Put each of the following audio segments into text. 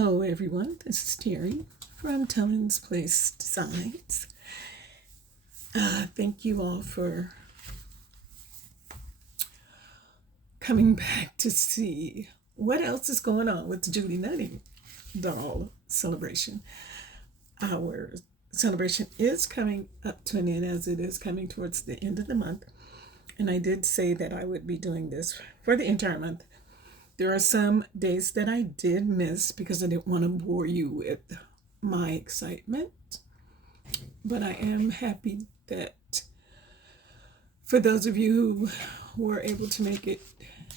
Hello everyone, this is Terry from Tillman's Place Designs. Thank you all for coming back to see what else is going on with the Judy Nutting doll celebration. Our celebration is coming up to an end as it is coming towards the end of the month. And I did say that I would be doing this for the entire month. There are some days that I did miss because I didn't want to bore you with my excitement. But I am happy that for those of you who were able to make it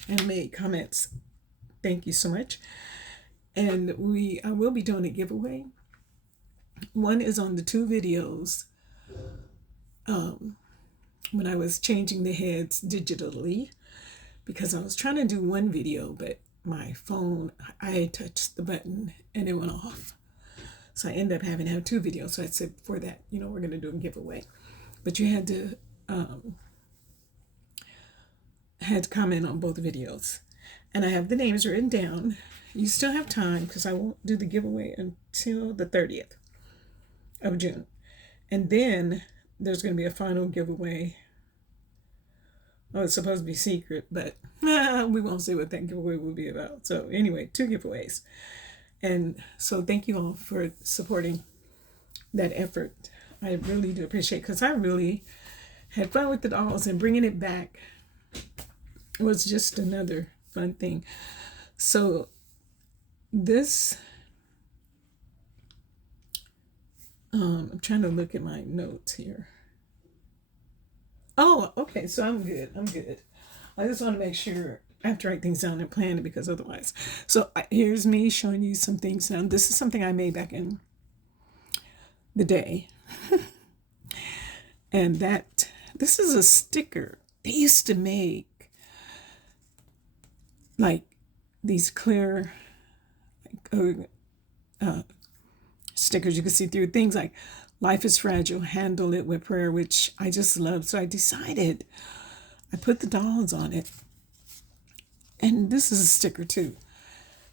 and made comments, thank you so much. And I will be doing a giveaway. One is on the two videos when I was changing the heads digitally, because I was trying to do one video, but my phone, I touched the button and it went off. So I ended up having to have two videos. So I said for that, we're going to do a giveaway. But you had to comment on both videos. And I have the names written down. You still have time because I won't do the giveaway until the 30th of June. And then there's going to be a final giveaway. Oh, it's supposed to be secret, but we won't say what that giveaway will be about. So anyway, two giveaways. And so thank you all for supporting that effort. I really do appreciate it because I really had fun with the dolls, and bringing it back was just another fun thing. So this, I'm trying to look at my notes here. Oh, okay, so I'm good. I just want to make sure I have to write things down and plan it, because otherwise. So here's me showing you some things now. This is something I made back in the day. And this is a sticker. They used to make like these clear stickers you can see through, things like "Life is fragile, handle it with prayer," which I just love. So I decided I put the dolls on it. And this is a sticker too.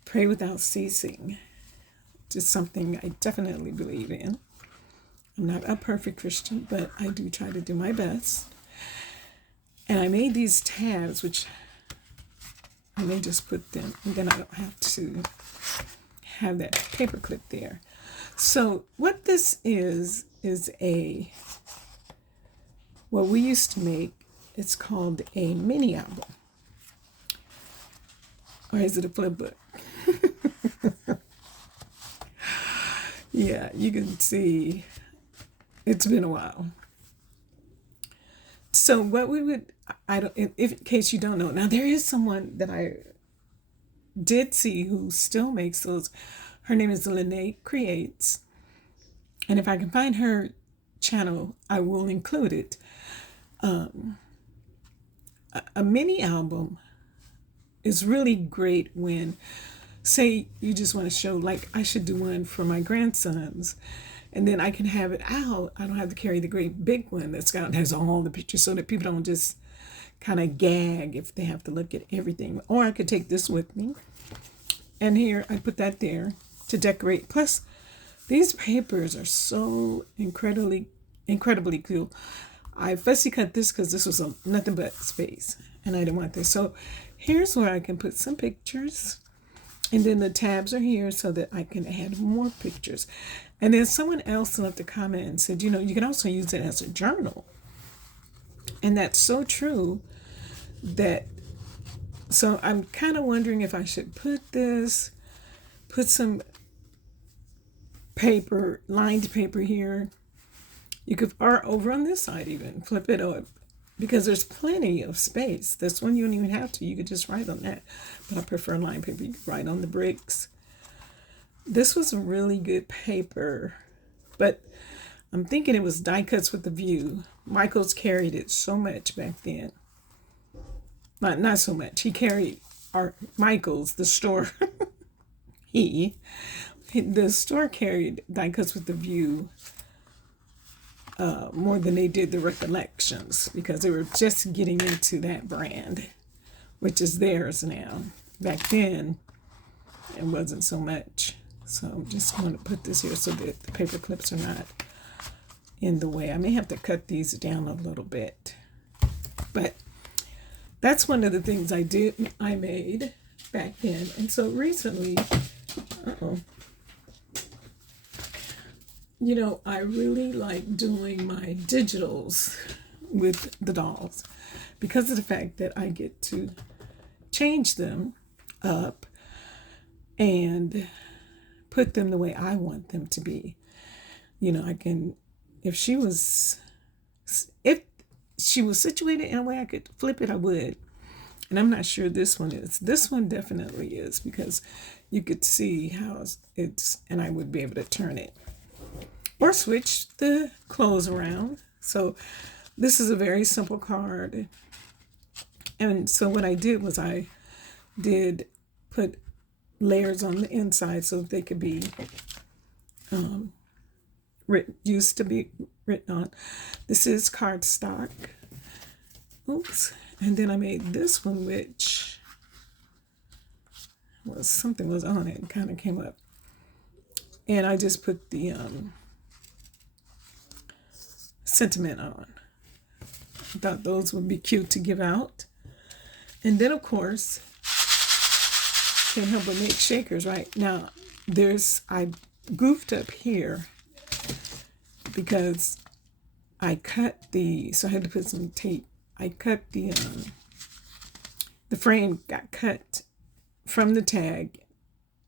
"Pray without ceasing." Just something I definitely believe in. I'm not a perfect Christian, but I do try to do my best. And I made these tabs, which I may just put them, and then I don't have to have that paper clip there. So what this is what we used to make, it's called a mini album. Or is it a flip book? Yeah, you can see it's been a while. So what we would, in case you don't know, now there is someone that I did see who still makes those. Her name is Lene Creates. And if I can find her channel, I will include it. A mini album is really great when, say, you just want to show, like I should do one for my grandsons, and then I can have it out. I don't have to carry the great big one has all the pictures, so that people don't just kind of gag if they have to look at everything. Or I could take this with me, and here I put that there to decorate. Plus, these papers are so incredibly cool. I fussy cut this because this was nothing but space, and I didn't want this. So here's where I can put some pictures, and then the tabs are here so that I can add more pictures. And then someone else left a comment and said, you can also use it as a journal. And that's so true. So I'm kind of wondering if I should put some paper, lined paper here. You could, or over on this side even, flip it up, because there's plenty of space. This one you don't even have to. You could just write on that. But I prefer lined paper. You could write on the bricks. This was a really good paper, but I'm thinking it was die cuts with the view. Michaels carried it so much back then. Not so much. He carried Michaels, the store. The store carried die cuts with the view more than they did the Recollections, because they were just getting into that brand, which is theirs now. Back then, it wasn't so much. So I'm just going to put this here so that the paper clips are not in the way. I may have to cut these down a little bit, but that's one of the things I made back then. And so recently, I really like doing my digitals with the dolls because of the fact that I get to change them up and put them the way I want them to be. I can, if she was situated in a way I could flip it, I would. And I'm not sure this one is. This one definitely is because you could see how it's, and I would be able to turn it or switch the clothes around. So this is a very simple card. And so what I did was I did put layers on the inside so they could be used to be written on. This is cardstock. Oops. And then I made this one, which was something was on it and kind of came up. And I just put the sentiment on. I thought those would be cute to give out. And then, of course, can't help but make shakers, right? Now, I goofed up here because I cut so I had to put some tape. I cut the frame got cut from the tag.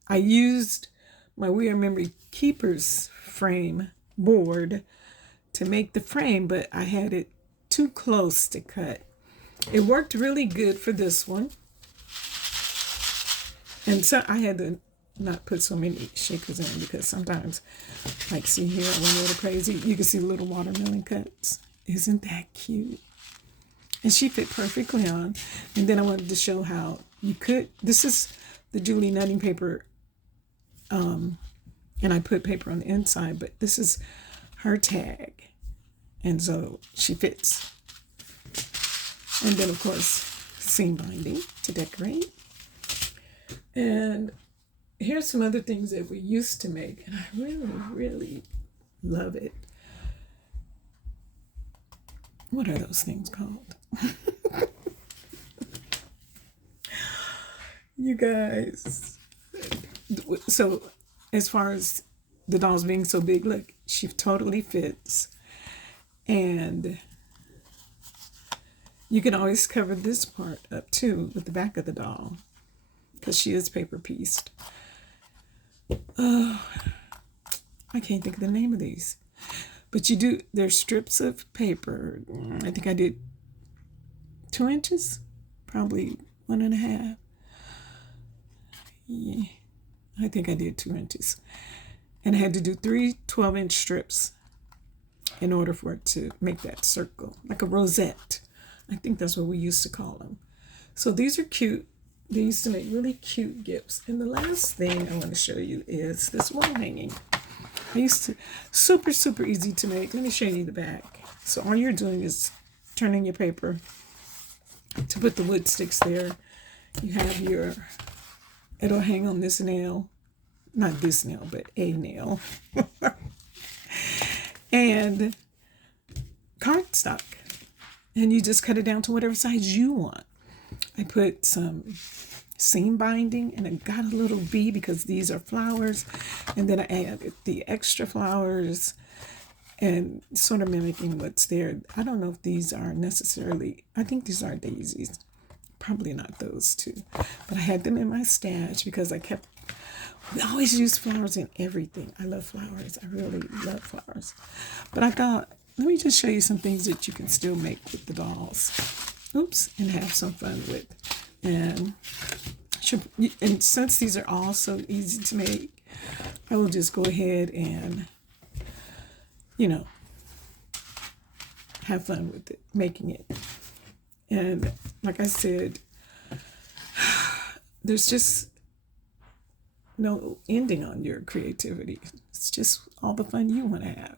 I used my We Are Memory Keepers frame board to make the frame, but I had it too close to cut. It worked really good for this one. And so I had to not put so many shakers in because sometimes, like see here, I went a little crazy. You can see little watermelon cuts. Isn't that cute? And she fit perfectly on. And then I wanted to show how you could, this is the Julie Nutting paper. And I put paper on the inside, but this is her tag. And so she fits. And then, of course, seam binding to decorate. And here's some other things that we used to make, and I really, really love it. What are those things called? You guys. So as far as the dolls being so big, look, she totally fits. And you can always cover this part up too with the back of the doll because she is paper pieced. I can't think of the name of these. But there's strips of paper. I think I did 2 inches, probably 1.5. Yeah, I think I did 2 inches. And I had to do 3 12-inch strips in order for it to make that circle, like a rosette. I think that's what we used to call them. So these are cute. They used to make really cute gifts. And the last thing I want to show you is this wall hanging. Super, super easy to make. Let me show you the back. So all you're doing is turning your paper to put the wood sticks there. You have it'll hang on this nail. Not this nail, but a nail. And cardstock. And you just cut it down to whatever size you want. I put some seam binding and I got a little bee because these are flowers. And then I added the extra flowers and sort of mimicking what's there. I don't know if these are necessarily, I think these are daisies. Probably not those two. But I had them in my stash because we always use flowers in everything. I love flowers. I really love flowers. But I thought, let me just show you some things that you can still make with the dolls. Oops, and have some fun with. And since these are all so easy to make, I will just go ahead and, have fun with it, making it. And like I said, there's just no ending on your creativity. It's just all the fun you want to have.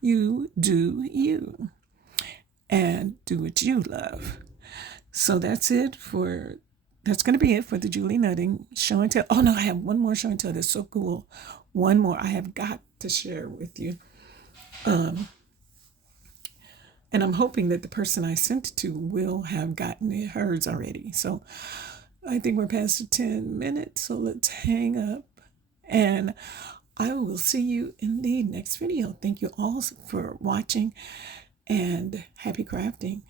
You do you and do what you love. So that's it for that's going to be it for the Julie Nutting show and tell. Oh no, I have one more show and tell that's so cool. One more I have got to share with you. And I'm hoping that the person I sent it to will have gotten it hers already. So I think we're past the 10 minutes, so let's hang up. And I will see you in the next video. Thank you all for watching and happy crafting.